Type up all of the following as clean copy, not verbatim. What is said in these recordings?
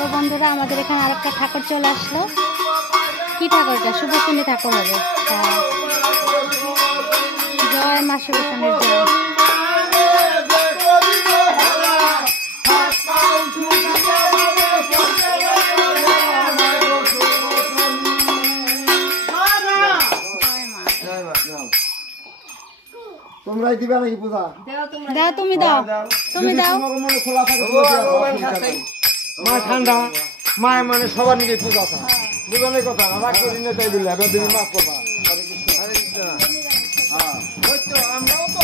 তো বন্ধুরা আমাদের এখানে আরেকটা ঠাকুর চলে আসলো। কি ঠাকুরটা? শুভসুন্দরী ঠাকুর হবে। জয় মা শুভসুন্দরীর জয়। তোমরাই দিবা নাকি পূজা? দাও, তুমি দাও, তুমি দাও। মা ঠান্ডা, মা মানে সবার নিকে পূজা থা বুঝানোর কথা রাগ করি না, তাই বললে এবার তুমি মাফ করবা। আমরাও তো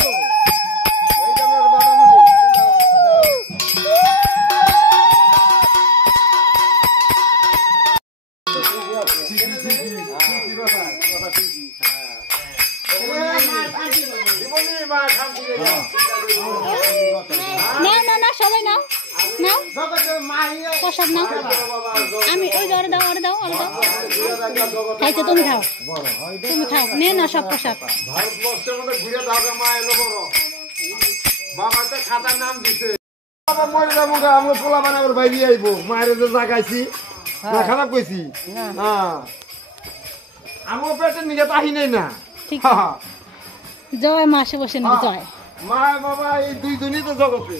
এই যে আমার বাদামুলি নাও না না, সবাই নাও নাও, প্রসাদ নাও। আমি ওই ওরে দাও, ওরে দাও, ওরে দাও। খাইতে তুমি খাও, তুমি খাও, নে না সব প্রসাদ। ভারতবর্ষের মধ্যে ঘুরে থাকা মা এলো বড় বাবাতে খাতার নাম দিছে। বাবা মরে যাবো, আমরা পোলা বানাবার বাইরে আইবো। মায়ের যে জাগাইছি না খারাপ কইছি, হ্যাঁ আমার পেটের নিকে তাহি নেই না। ঠিক জয় মা শুভসুন্দরী জয়। মা বাবা এই দুইজনই তো জগতে।